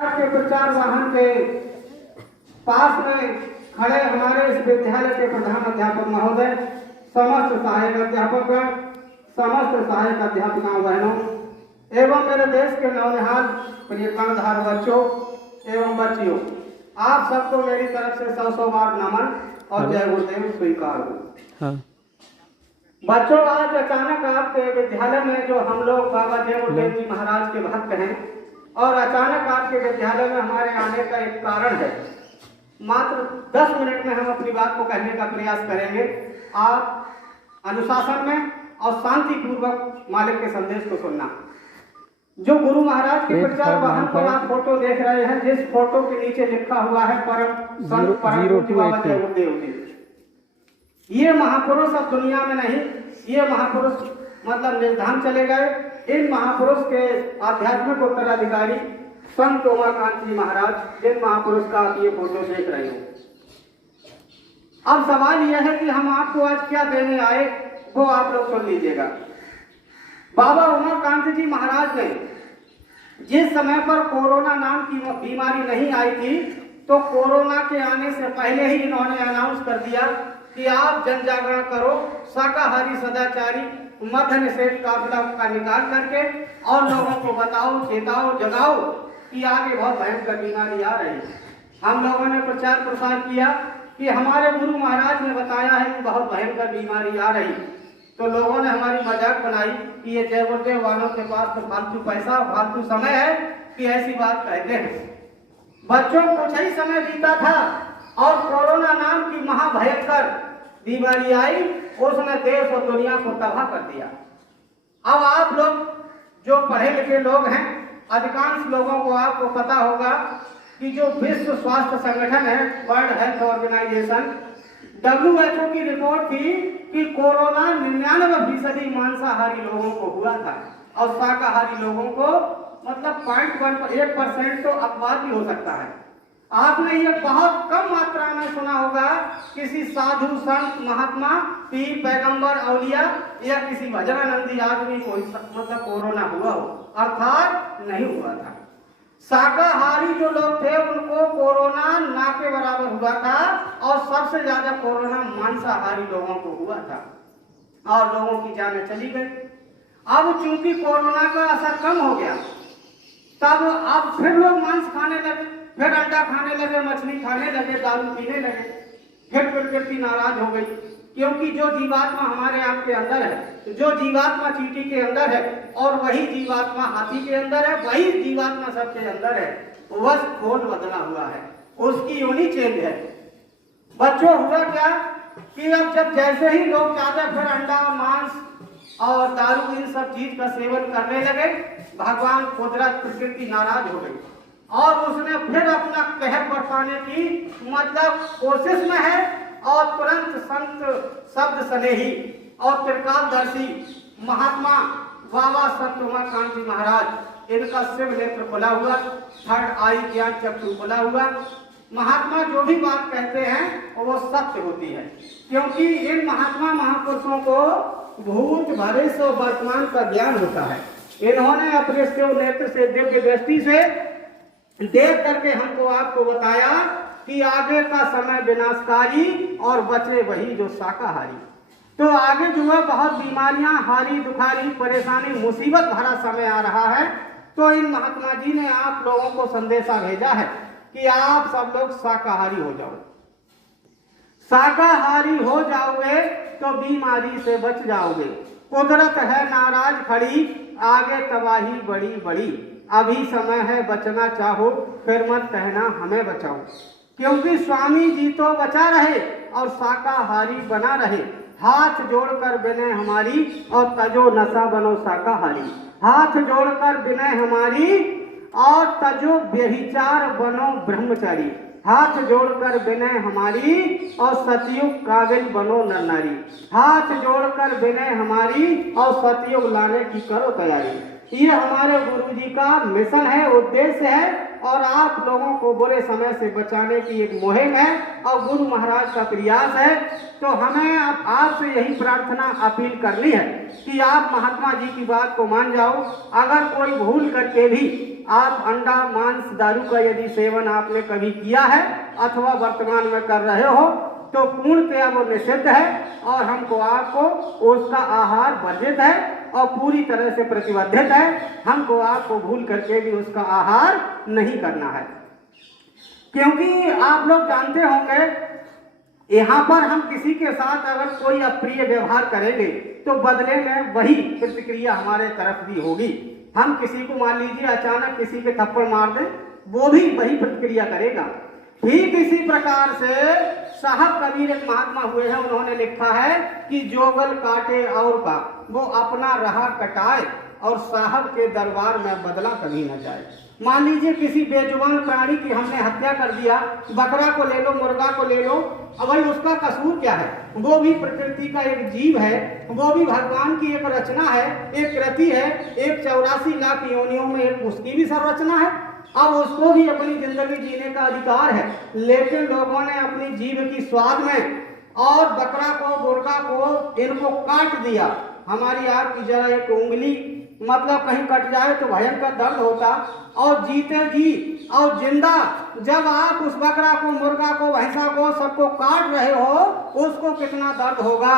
के प्रचार वाहन के पास में खड़े हमारे इस विद्यालय के प्रधान अध्यापक महोदय, समस्त सहायक अध्यापक, समस्त सहायक अध्यापिकाओं बहनों एवं मेरे देश के नौनिहाल प्रिय कर्णधार बच्चों एवं बच्चियों, आप सबको मेरी तरफ से 100 बार नमन और जय गुरुदेव स्वीकार हो। बच्चों, आज अचानक आपके विद्यालय में जो हम लोग बाबा जय गुरुदेव जी महाराज के भक्त हैं और अचानक आपके विद्यालय में हमारे आने का एक कारण है। मात्र 10 मिनट में हम अपनी बात को कहने का प्रयास करेंगे। आप अनुशासन में और शांतिपूर्वक मालिक के संदेश को सुनना। जो गुरु महाराज के प्रचार वाहन पर आप फोटो देख रहे हैं, जिस फोटो के नीचे लिखा हुआ है परम संत परम पूज्य बाबा जय गुरुदेव जी, ये महापुरुष अब दुनिया में नहीं। ये महापुरुष मतलब निर्धाम चले गए। इन महापुरुष के आध्यात्मिक उत्तराधिकारी संत उमाकांत जी महाराज, जिन महापुरुष का आप ये फोटो देख रहे हो। अब सवाल यह है कि हम आपको आज क्या देने आए, वो आप लोग सुन लीजिएगा। बाबा उमाकांत जी महाराज ने जिस समय पर कोरोना नाम की बीमारी नहीं आई थी, तो कोरोना के आने से पहले ही इन्होंने अनाउंस कर दिया कि आप जन जागरण करो, शाकाहारी सदाचारी मद्य निषेध काफिला का निकाल करके और लोगों को बताओ, चेताओ, जगाओ कि आगे बहुत भयंकर बीमारी आ रही है। हम लोगों ने प्रचार प्रसार किया कि हमारे गुरु महाराज ने बताया है कि बहुत भयंकर बीमारी आ रही। तो लोगों ने हमारी मजाक बनाई कि ये जय गुरुदेव वालों के पास तो फालतू पैसा, फालतू समय है कि ऐसी बात कहते हैं। बच्चों, कुछ ही समय बीता था और कोरोना नाम की महाभयंकर बीमारी आई, उसने देश और दुनिया को तबाह कर दिया। अब आप लोग जो पढ़े लिखे लोग हैं, अधिकांश लोगों को आपको पता होगा कि जो विश्व स्वास्थ्य संगठन है, वर्ल्ड हेल्थ ऑर्गेनाइजेशन, WHO की रिपोर्ट थी कि कोरोना 99% मांसाहारी लोगों को हुआ था और शाकाहारी लोगों को मतलब 0.1% तो अपवाद भी हो सकता है। आपने ये बहुत कम मात्रा में सुना होगा किसी साधु, संत, महात्मा, पीर, पैगंबर, औलिया या किसी भजनानंदी आदमी को मतलब कोरोना हुआ हो, अर्थात नहीं हुआ था। शाकाहारी जो लोग थे उनको कोरोना ना के बराबर हुआ था और सबसे ज्यादा कोरोना मांसाहारी लोगों को हुआ था और लोगों की जानें चली गई। अब चूंकि कोरोना का असर कम हो गया, तब अब फिर लोग मांस खाने लगे, फिर अंडा खाने लगे, मछली खाने लगे, दारू पीने लगे। फिर प्रकृति नाराज हो गई, क्योंकि जो जीवात्मा हमारे आपके अंदर है, जो जीवात्मा चींटी के अंदर है और वही जीवात्मा हाथी के अंदर है, वही जीवात्मा सबके अंदर है, बस खोल बदला हुआ है, उसकी यूनिट चेंज है। बच्चों, हुआ क्या कि अब जब जैसे ही लोग ज्यादा फिर अंडा, मांस और दारू इन सब चीज का सेवन करने लगे, भगवान कुदरत प्रकृति नाराज हो गई और उसने फिर अपना कहर बरसाने की मतलब कोशिश में है और तुरंत संत शब्द स्नेही और त्रिकालदर्शी महात्मा बाबा संत उमाकांत जी महाराज, इनका शिव नेत्र खुला हुआ, थर्ड आई ज्ञान चक्षु खुला हुआ। महात्मा जो भी बात कहते हैं वो सत्य होती है, क्योंकि इन महात्मा महापुरुषों को भूत, भविष्य और वर्तमान का ज्ञान होता है। इन्होंने अपने शिव नेत्र से, दिव्य दृष्टि से देख करके हमको आपको बताया कि आगे का समय विनाशकारी और बचे वही जो शाकाहारी। तो आगे जो है बहुत बीमारियां, हारी दुखारी, परेशानी, मुसीबत भरा समय आ रहा है। तो इन महात्मा जी ने आप लोगों को संदेशा भेजा है कि आप सब लोग शाकाहारी हो जाओ। शाकाहारी हो जाओगे तो बीमारी से बच जाओगे। कुदरत है नाराज खड़ी, आगे तबाही बड़ी बड़ी, अभी समय है बचना चाहो, फिर मत कहना हमें बचाओ। क्योंकि स्वामी जी तो बचा रहे और शाकाहारी बना रहे। हाथ जोड़कर विनय हमारी और तजो नशा बनो शाकाहारी। हाथ जोड़कर विनय हमारी और तजो व्यभिचार बनो ब्रह्मचारी। हाथ जोड़कर विनय हमारी और सतयुग काबिल बनो नर नारी। हाथ जोड़कर विनय हमारी और सतयुग लाने की करो तैयारी। ये हमारे गुरु जी का मिशन है, उद्देश्य है, और आप लोगों को बुरे समय से बचाने की एक मुहिम है और गुरु महाराज का प्रयास है। तो हमें आपसे यही प्रार्थना अपील करनी है कि आप महात्मा जी की बात को मान जाओ। अगर कोई भूल करके भी आप अंडा, मांस, दारू का यदि सेवन आपने कभी किया है अथवा वर्तमान में कर रहे हो तो पूर्णतया वो निषिद्ध है और हमको आपको उसका आहार वर्जित है और पूरी तरह से प्रतिबद्धित है। हमको आपको भूल करके भी उसका आहार नहीं करना है, क्योंकि आप लोग जानते होंगे यहाँ पर हम किसी के साथ अगर कोई अप्रिय व्यवहार करेंगे तो बदले में वही प्रतिक्रिया हमारे तरफ भी होगी। हम किसी को मान लीजिए अचानक किसी के थप्पड़ मार दें, वो भी वही प्रतिक्रिया करेगा। ठीक इसी प्रकार से साहब कबीर एक महात्मा हुए हैं, उन्होंने लिखा है कि जोगल काटे और का वो अपना रहा कटाए और साहब के दरबार में बदला कभी न जाए। मान लीजिए किसी बेजुबान प्राणी की हमने हत्या कर दिया, बकरा को ले लो, मुर्गा को ले लो, अब भाई उसका कसूर क्या है? वो भी प्रकृति का एक जीव है, वो भी भगवान की एक रचना है, एक कृति है, एक 84 लाख योनियों में एक उसकी भी संरचना है। अब उसको भी अपनी जिंदगी जीने का अधिकार है, लेकिन लोगों ने अपनी जीव की स्वाद में और बकरा को, मुर्गा को इनको काट दिया। हमारी आपकी जरा एक उंगली मतलब कहीं कट जाए तो भयंकर दर्द होता, और जीते जी और जिंदा जब आप उस बकरा को, मुर्गा को, भैंसा को सबको काट रहे हो उसको कितना दर्द होगा।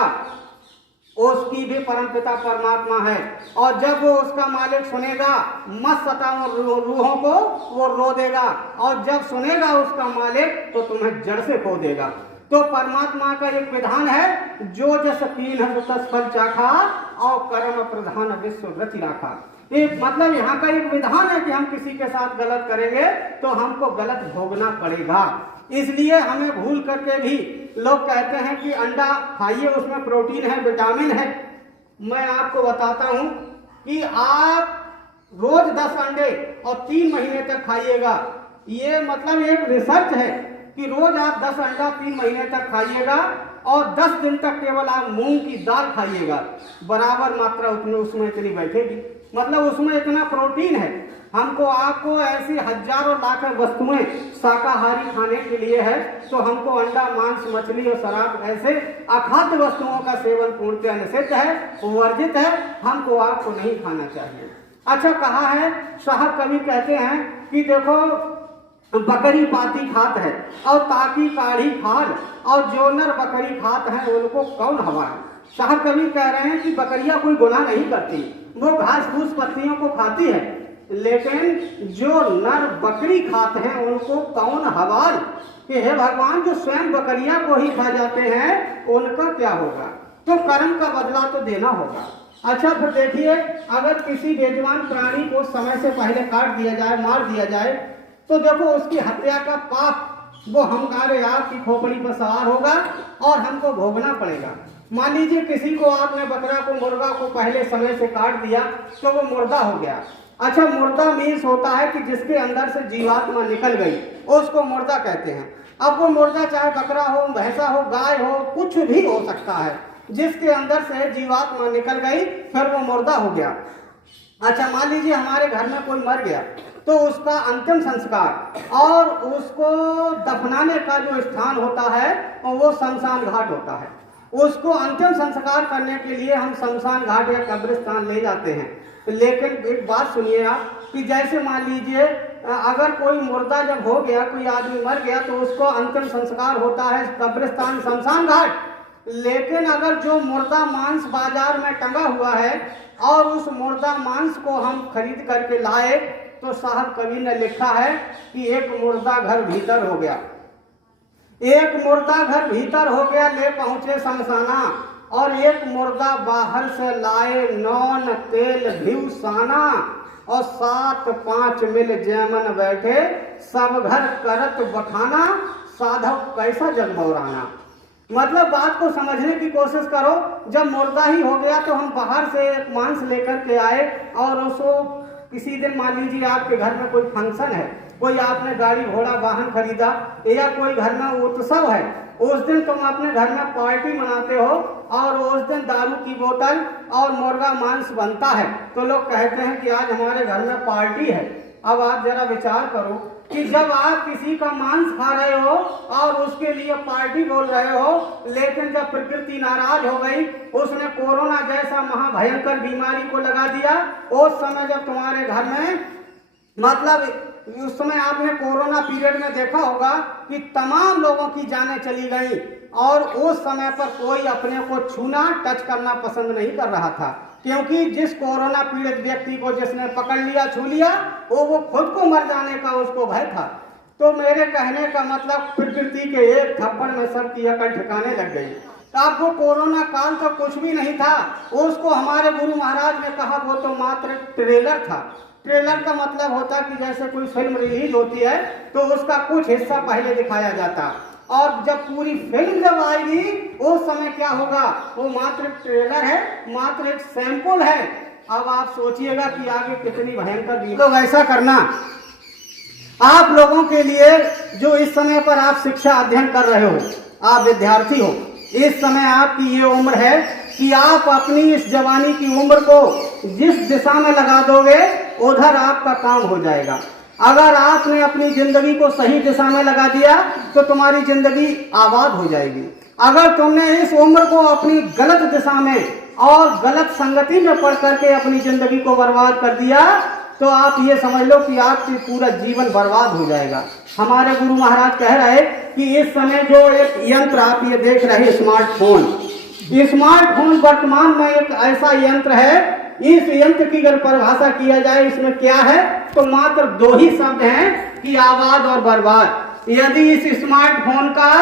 उसकी भी परमपिता परमात्मा है, और जब वो उसका मालिक सुनेगा मत सताओ रूहों को, वो रो देगा, और जब सुनेगा उसका मालिक तो तुम्हें जड़ से खो देगा। तो परमात्मा का एक विधान है, जो जस कीन तस फल चाखा और कर्म प्रधान विश्व रचि राखा। एक मतलब यहाँ का एक विधान है कि हम किसी के साथ गलत करेंगे तो हमको गलत भोगना पड़ेगा। इसलिए हमें भूल करके भी लोग कहते हैं कि अंडा खाइए, उसमें प्रोटीन है, विटामिन है। मैं आपको बताता हूँ कि आप रोज 10 अंडे और 3 महीने तक खाइएगा। ये मतलब एक रिसर्च है कि रोज आप 10 अंडा 3 महीने तक खाइएगा और 10 दिन तक केवल आप मूंग की दाल खाइएगा, बराबर मात्रा उसमें इतनी बैठेगी। मतलब उसमें इतना प्रोटीन है। हमको आपको ऐसी हजारों लाख वस्तुएं शाकाहारी खाने के लिए है, तो हमको अंडा, मांस, मछली और शराब ऐसे अखाद्य वस्तुओं का सेवन पूर्णतः निषिद्ध है, वर्जित है। हमको आपको नहीं खाना चाहिए। अच्छा कहा है, साहब कवि कहते हैं कि देखो बकरी पाती खात है और ताकी काढ़ी खाल, और जो नर बकरी खात है उनको कौन हवाए। साहब कवि कह रहे हैं कि बकरियां कोई गुनाह नहीं करती, वो घास फूस पत्तियों को खाती है, लेकिन जो नर बकरी खाते हैं उनको कौन हवाल कि हे भगवान, जो स्वयं बकरियां को ही खा जाते हैं उनका क्या होगा। तो कर्म का बदला तो देना होगा। अच्छा फिर देखिए, अगर किसी बेजुबान प्राणी को समय से पहले काट दिया जाए, मार दिया जाए, तो देखो उसकी हत्या का पाप वो हमारे आपकी खोपड़ी पर सवार होगा और हमको भोगना पड़ेगा। मान लीजिए किसी को आपने बकरा को, मुर्गा को पहले समय से काट दिया तो वो मुर्दा हो गया। अच्छा, मुर्दा मीन्स होता है कि जिसके अंदर से जीवात्मा निकल गई, उसको मुर्दा कहते हैं। अब वो मुर्दा चाहे बकरा हो, भैंसा हो, गाय हो, कुछ भी हो सकता है, जिसके अंदर से जीवात्मा निकल गई फिर वो मुर्दा हो गया। अच्छा मान लीजिए हमारे घर में कोई मर गया, तो उसका अंतिम संस्कार और उसको दफनाने का जो स्थान होता है वो शमशान घाट होता है। उसको अंतिम संस्कार करने के लिए हम शमशान घाट या कब्रिस्तान ले जाते हैं। लेकिन एक बात सुनिए आप कि जैसे मान लीजिए अगर कोई मुर्दा जब हो गया, कोई आदमी मर गया, तो उसको अंतिम संस्कार होता है कब्रिस्तान, शमशान घाट। लेकिन अगर जो मुर्दा मांस बाजार में टंगा हुआ है और उस मुर्दा मांस को हम खरीद करके लाए, तो साहब कवि ने लिखा है कि एक मुर्दा घर भीतर हो गया, एक मुर्दा घर भीतर हो गया, ले पहुंचे शमशाना, और एक मुर्दा बाहर से लाए नौन तेल घिव साना, और 7-5 मिल जैमन बैठे सब घर करत बखाना, साधव कैसा जगमौराना। मतलब बात को समझने की कोशिश करो। जब मुर्दा ही हो गया तो हम बाहर से एक मांस लेकर के आए और उसको किसी दिन मान लीजिए आपके घर में कोई फंक्शन है, कोई आपने गाड़ी घोड़ा वाहन खरीदा या कोई घर में उत्सव है, उस दिन तुम अपने घर में पार्टी मनाते हो और उस दिन दारू की बोतल और मुर्गा मांस बनता है, तो लोग कहते हैं कि आज हमारे घर में पार्टी है। अब आप जरा विचार करो कि जब आप किसी का मांस खा रहे हो और उसके लिए पार्टी बोल रहे हो, लेकिन जब प्रकृति नाराज हो गई, उसने कोरोना जैसा महाभयंकर बीमारी को लगा दिया, उस समय जब तुम्हारे घर में मतलब उस समय आपने कोरोना पीरियड में देखा होगा कि तमाम लोगों की जानें चली गई और उस समय पर कोई अपने को छूना टच करना पसंद नहीं कर रहा था, क्योंकि जिस कोरोना पीड़ित व्यक्ति को जिसने पकड़ लिया छू लिया वो खुद को मर जाने का उसको भय था। तो मेरे कहने का मतलब प्रकृति के एक थप्पड़ में सबकी अकल ठिकाने लग गई। अब वो कोरोना काल तो कुछ भी नहीं था, उसको हमारे गुरु महाराज ने कहा वो तो मात्र ट्रेलर था। ट्रेलर का मतलब होता कि जैसे कोई फिल्म रिलीज होती है तो उसका कुछ हिस्सा पहले दिखाया जाता, और जब पूरी फिल्म जब आएगी उस समय क्या होगा, वो मात्र ट्रेलर है, मात्र एक सैंपल है। अब आप सोचिएगा कि आगे कितनी भयंकर लोग ऐसा करना। आप लोगों के लिए जो इस समय पर आप शिक्षा अध्ययन कर रहे हो, आप विद्यार्थी हो, इस समय आपकी ये उम्र है कि आप अपनी इस जवानी की उम्र को जिस दिशा में लगा दोगे उधर आपका काम हो जाएगा। अगर आपने अपनी जिंदगी को सही दिशा में लगा दिया तो तुम्हारी जिंदगी आबाद हो जाएगी। अगर तुमने इस उम्र को अपनी गलत दिशा में और गलत संगति में पड़ करके अपनी जिंदगी को बर्बाद कर दिया तो आप ये समझ लो कि आपकी पूरा जीवन बर्बाद हो जाएगा। हमारे गुरु महाराज कह रहे कि इस समय जो एक यंत्र आप ये देख रहे स्मार्टफोन वर्तमान में एक ऐसा यंत्र है, इस यंत्र की अगर परिभाषा किया जाए इसमें क्या है तो मात्र दो ही शब्द हैं कि आबाद और बर्बाद। यदि इस स्मार्टफोन का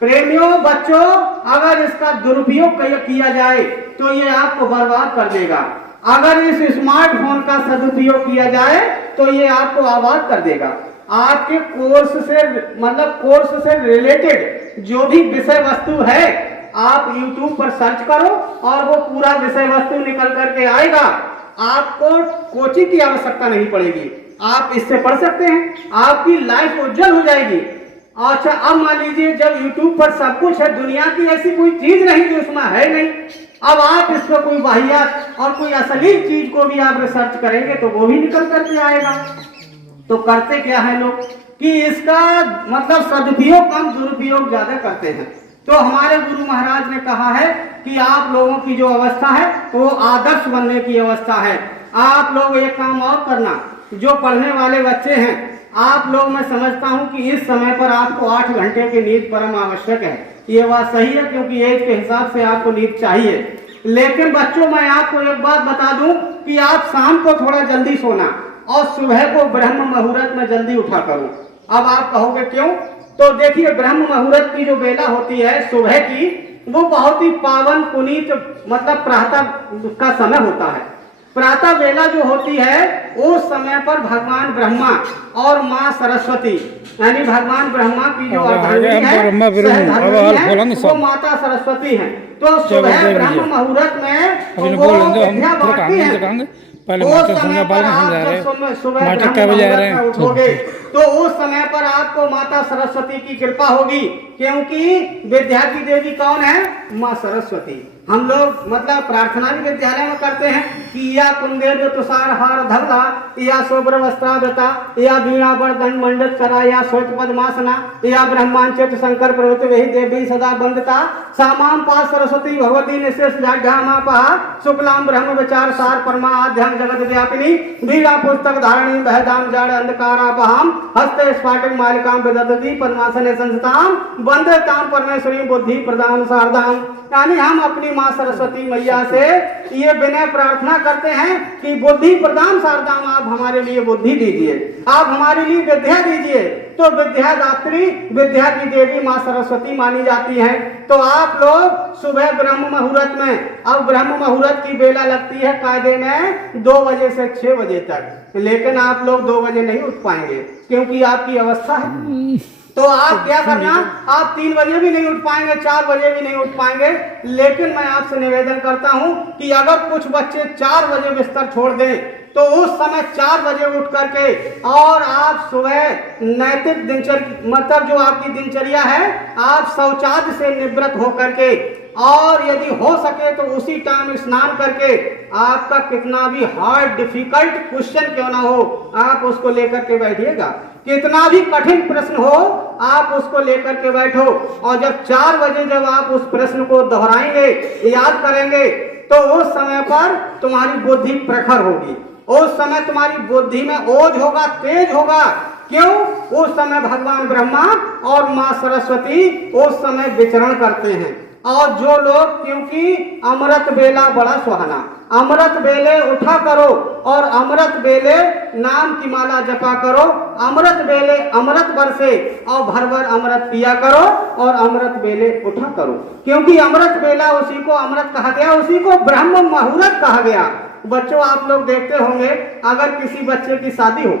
प्रेमियों बच्चों अगर इसका दुरुपयोग किया जाए तो ये आपको बर्बाद कर देगा, अगर इस स्मार्टफोन का सदुपयोग किया जाए तो ये आपको आबाद कर देगा। आपके कोर्स से रिलेटेड जो भी विषय वस्तु है आप YouTube पर सर्च करो और वो पूरा विषय वस्तु निकल करके आएगा। आपको कोचिंग की आवश्यकता नहीं पड़ेगी, आप इससे पढ़ सकते हैं, आपकी लाइफ उज्जवल हो जाएगी। अच्छा, अब मान लीजिए जब YouTube पर सब कुछ है, दुनिया की ऐसी कोई चीज नहीं जो उसमें है नहीं, अब आप इस पर कोई वाहियात और कोई अश्लील चीज को भी आप रिसर्च करेंगे तो वो भी निकल करके आएगा। तो करते क्या है लोग कि इसका मतलब सदुपयोग कम दुरुपयोग ज्यादा करते हैं। तो हमारे गुरु महाराज ने कहा है कि आप लोगों की जो अवस्था है वो आदर्श बनने की अवस्था है। आप लोग एक काम और करना, जो पढ़ने वाले बच्चे हैं आप लोग, मैं समझता हूं कि इस समय पर आपको 8 घंटे की नींद परम आवश्यक है। ये बात सही है क्योंकि एज के हिसाब से आपको नींद चाहिए। लेकिन बच्चों मैं आपको एक बात बता दूं कि आप शाम को थोड़ा जल्दी सोना और सुबह को ब्रह्म मुहूर्त में जल्दी उठा करो। अब आप कहोगे क्यों? तो देखिए, ब्रह्म मुहूर्त की जो बेला होती है सुबह की, वो बहुत ही पावन पुनीत मतलब प्रातः का समय होता है। प्रातः बेला जो होती है उस समय पर भगवान ब्रह्मा और माँ सरस्वती यानी भगवान ब्रह्मा की जो अर्धांगिनी है वो माता सरस्वती है। तो सुबह ब्रह्म मुहूर्त में वो विद्या बांटती है। पहले माता संज्ञा बाद में समझा रहे माता क्या बजा रहे हैं उठोगे तो उस समय पर आपको माता सरस्वती की कृपा होगी, क्योंकि विद्या की देवी कौन है? माँ सरस्वती। हम लोग मतलब प्रार्थना भी विद्यालय में करते हैं कि या कुंदेर तुषार हार धवला या शुभ्र वस्त्रावृता या वीणा वर्धन मंडित करा या श्वेत पद्मासना या ब्रह्मांचित शंकर प्रवृत्ति वही देवी सदा वंदिता सामाम पास सरस्वती भगवती निशेष जाढ़ामापहा शुक्लाम ब्रह्म विचार सार परमा आध्यात्म जगत व्यापिनी वीणा पुस्तक धारणी बहदाम जाड़ अंधकारापहाम हस्ते स्फाटिक मालिकाम विदधति पद्मासने संस्ताम वंदे ताम परमेश्वरी बुद्धि प्रदान शारदाम। यानी हम अपनी माँ सरस्वती मैया से ये विनय प्रार्थना करते हैं कि बुद्धि प्रदान शारदाम, आप हमारे लिए बुद्धि दीजिए, आप हमारे लिए विद्या दीजिए। तो विद्यादात्री विद्या की देवी माँ सरस्वती मानी जाती है। तो आप लोग सुबह ब्रह्म मुहूर्त में, अब ब्रह्म मुहूर्त की बेला लगती है कायदे में 2 बजे से 6 बजे तक, लेकिन आप लोग 2 बजे नहीं उठ पाएंगे क्योंकि आपकी अवस्था है। तो आप क्या करना, आप 3 बजे भी नहीं उठ पाएंगे, 4 बजे भी नहीं उठ पाएंगे, लेकिन मैं आपसे निवेदन करता हूं कि अगर कुछ बच्चे 4 बजे बिस्तर छोड़ दें तो उस समय 4 बजे उठ करके और आप सुबह नैतिक दिनचर्या, मतलब जो आपकी दिनचर्या है, आप शौचालय से निवृत्त होकर के और यदि हो सके तो उसी टाइम स्नान करके आपका कितना भी हार्ड डिफिकल्ट क्वेश्चन क्यों ना हो, आप उसको लेकर के बैठिएगा। कितना भी कठिन प्रश्न हो आप उसको लेकर के बैठो, और जब 4 बजे जब आप उस प्रश्न को दोहराएंगे, याद करेंगे, तो उस समय पर तुम्हारी बुद्धि प्रखर होगी, उस समय तुम्हारी बुद्धि में ओज होगा, तेज होगा। क्यों? उस समय भगवान ब्रह्मा और माँ सरस्वती उस समय विचरण करते हैं। और जो लोग, क्योंकि अमृत बेला बड़ा सुहाना, अमृत बेले उठा करो और अमृत बेले नाम की माला जपा करो, अमृत बेले अमृत बरसे और भर भर अमृत पिया करो और अमृत बेले उठा करो, क्योंकि अमृत बेला उसी को अमृत कहा गया, उसी को ब्रह्म मुहूर्त कहा गया। बच्चों आप लोग देखते होंगे, अगर किसी बच्चे की शादी हो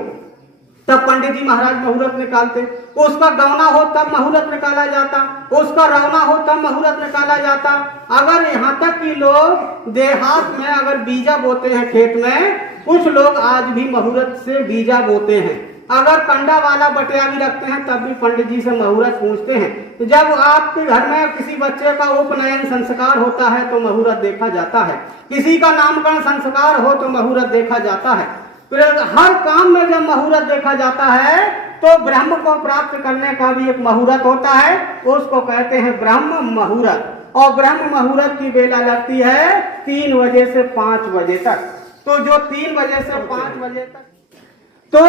तब पंडित जी महाराज मुहूर्त निकालते, उसका गौना हो तब मुहूर्त निकाला जाता, उसका रवना हो तब मुहूर्त निकाला जाता। अगर यहाँ तक कि लोग देहात में अगर बीजा बोते हैं खेत में, कुछ लोग आज भी मुहूर्त से बीजा बोते हैं। अगर कंडा वाला बटिया भी रखते हैं तब भी पंडित जी से मुहूर्त पूछते हैं। जब आपके घर में किसी बच्चे का उपनयन संस्कार होता है तो मुहूर्त देखा जाता है, किसी का नामकरण संस्कार हो तो मुहूर्त देखा जाता है। हर काम में जब मुहूर्त देखा जाता है तो ब्रह्म को प्राप्त करने का भी एक मुहूर्त होता है, उसको कहते हैं ब्रह्म मुहूर्त। और ब्रह्म मुहूर्त की बेला लगती है 3 बजे से 5 बजे तक। तो जो 3 बजे से 5 बजे तक, तो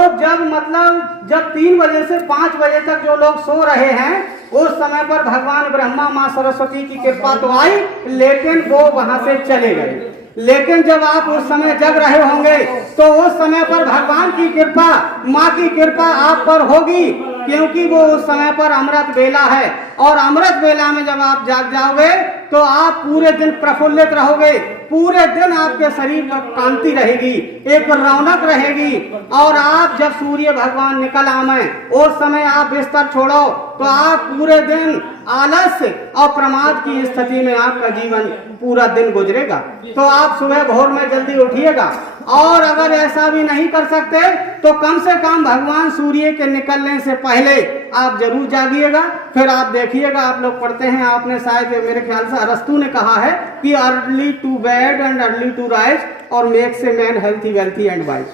जब 3 बजे से 5 बजे तक जो लोग सो रहे हैं, उस समय पर भगवान ब्रह्मा माँ सरस्वती की कृपा तो आई, लेकिन वो वहां से चले गए। लेकिन जब आप उस समय जग रहे होंगे तो उस समय पर भगवान की कृपा, माँ की कृपा आप पर होगी, क्योंकि वो उस समय पर अमृत बेला है। और अमृत बेला में जब आप जाग जाओगे तो आप पूरे दिन प्रफुल्लित रहोगे, पूरे दिन आपके शरीर में कांति रहेगी, एक रौनक रहेगी। और आप जब सूर्य भगवान निकल आवे उस समय आप बिस्तर छोड़ो तो आप पूरे दिन आलस्य और प्रमाद की स्थिति में आपका जीवन पूरा दिन गुजरेगा। तो आप सुबह भोर में जल्दी उठिएगा, और अगर ऐसा भी नहीं कर सकते तो कम से कम भगवान सूर्य के निकलने से पहले आप जरूर जागिएगा। फिर आप देखिएगा, आप लोग पढ़ते हैं, आपने शायद मेरे ख्याल से अरस्तु ने कहा है कि early to bed and early to rise और makes a man healthy wealthy and wise.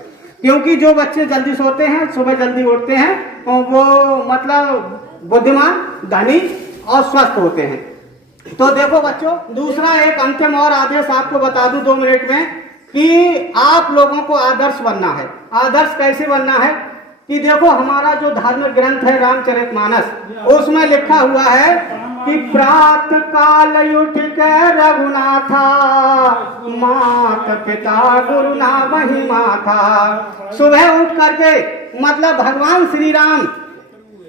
क्योंकि जो बच्चे जल्दी सोते हैं, सुबह जल्दी उठते हैं, वो मतलब बुद्धिमान, धनी और स्वस्थ होते हैं। तो देखो बच्चों, दूसरा एक अंतिम और आदेश आपको बता दूं 2 मिनट में, कि आप लोगों को आदर्श बनना है। आदर्श कैसे बनना है कि देखो, हमारा जो धार्मिक ग्रंथ है रामचरितमानस, उसमें लिखा हुआ है कि प्रात काल उठ के रघुनाथा, मात पिता गुरु ना वही माथा। सुबह उठ करके, मतलब भगवान श्री राम,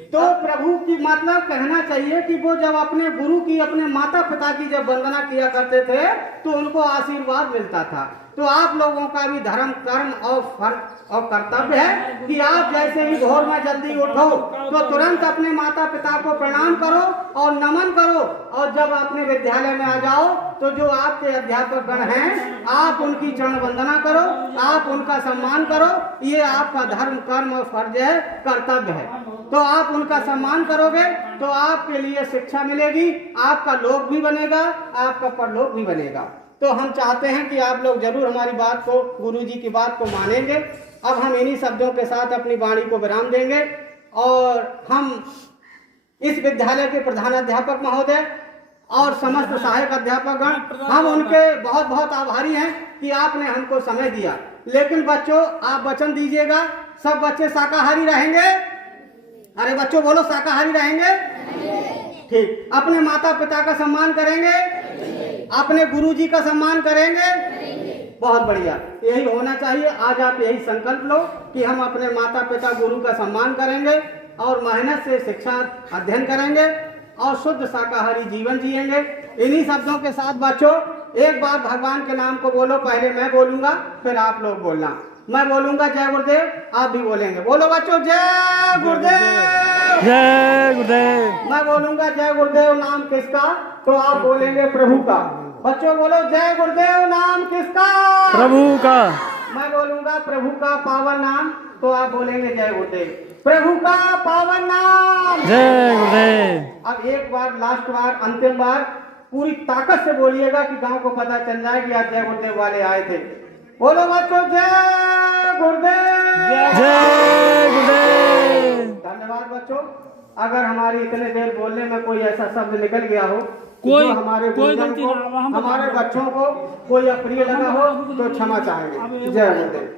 तो प्रभु की मतलब कहना चाहिए कि वो जब अपने गुरु की, अपने माता पिता की जब वंदना किया करते थे तो उनको आशीर्वाद मिलता था। तो आप लोगों का भी धर्म, कर्म और फर्ज और कर्तव्य है कि आप जैसे ही भोर में जल्दी उठो तो तुरंत अपने माता पिता को प्रणाम करो और नमन करो, और जब अपने विद्यालय में आ जाओ तो जो आपके अध्यापक गण हैं आप उनकी चरण वंदना करो, आप उनका सम्मान करो। ये आपका धर्म, कर्म और फर्ज है, कर्तव्य है। तो आप उनका सम्मान करोगे तो आपके लिए शिक्षा मिलेगी, आपका लोक भी बनेगा, आपका परलोक भी बनेगा। तो हम चाहते हैं कि आप लोग जरूर हमारी बात को, गुरु जी की बात को मानेंगे। अब हम इन्हीं शब्दों के साथ अपनी वाणी को विराम देंगे, और हम इस विद्यालय के प्रधानाध्यापक महोदय और समस्त सहायक अध्यापकगण, हम उनके बहुत बहुत आभारी हैं कि आपने हमको समय दिया। लेकिन बच्चों, आप वचन दीजिएगा, सब बच्चे शाकाहारी रहेंगे? अरे बच्चों बोलो, शाकाहारी रहेंगे? ठीक। अपने माता पिता का सम्मान करेंगे? अपने गुरुजी का सम्मान करेंगे? बहुत बढ़िया, यही होना चाहिए। आज आप यही संकल्प लो कि हम अपने माता पिता गुरु का सम्मान करेंगे और मेहनत से शिक्षा अध्ययन करेंगे और शुद्ध शाकाहारी जीवन जिएंगे। इन्हीं शब्दों के साथ बच्चों, एक बार भगवान के नाम को बोलो, पहले मैं बोलूंगा फिर आप लोग बोलना। मैं बोलूंगा जय गुरुदेव, आप भी बोलेंगे। बोलो बच्चों जय गुरुदेव। जय गुरुदेव। मैं बोलूंगा जय गुरुदेव नाम किसका, तो आप बोलेंगे प्रभु का। बच्चों बोलो जय गुरुदेव नाम किसका, प्रभु का। मैं बोलूंगा प्रभु का पावन नाम, तो आप बोलेंगे जय गुरुदेव। प्रभु का पावन नाम जय गुरुदेव। अब एक बार, लास्ट बार, अंतिम बार पूरी ताकत से बोलिएगा कि गांव को पता चल जाए कि आज जय गुरुदेव वाले आए थे। बोलो बच्चों जय गुरुदेव। जय गुरुदेव। धन्यवाद बच्चों। अगर हमारी इतने देर बोलने में कोई ऐसा शब्द निकल गया हो कोई जो हमारे गुरुजन को, हमारे बच्चों को कोई अप्रिय लगा हो, तो क्षमा चाहेंगे। जय गुरुदेव।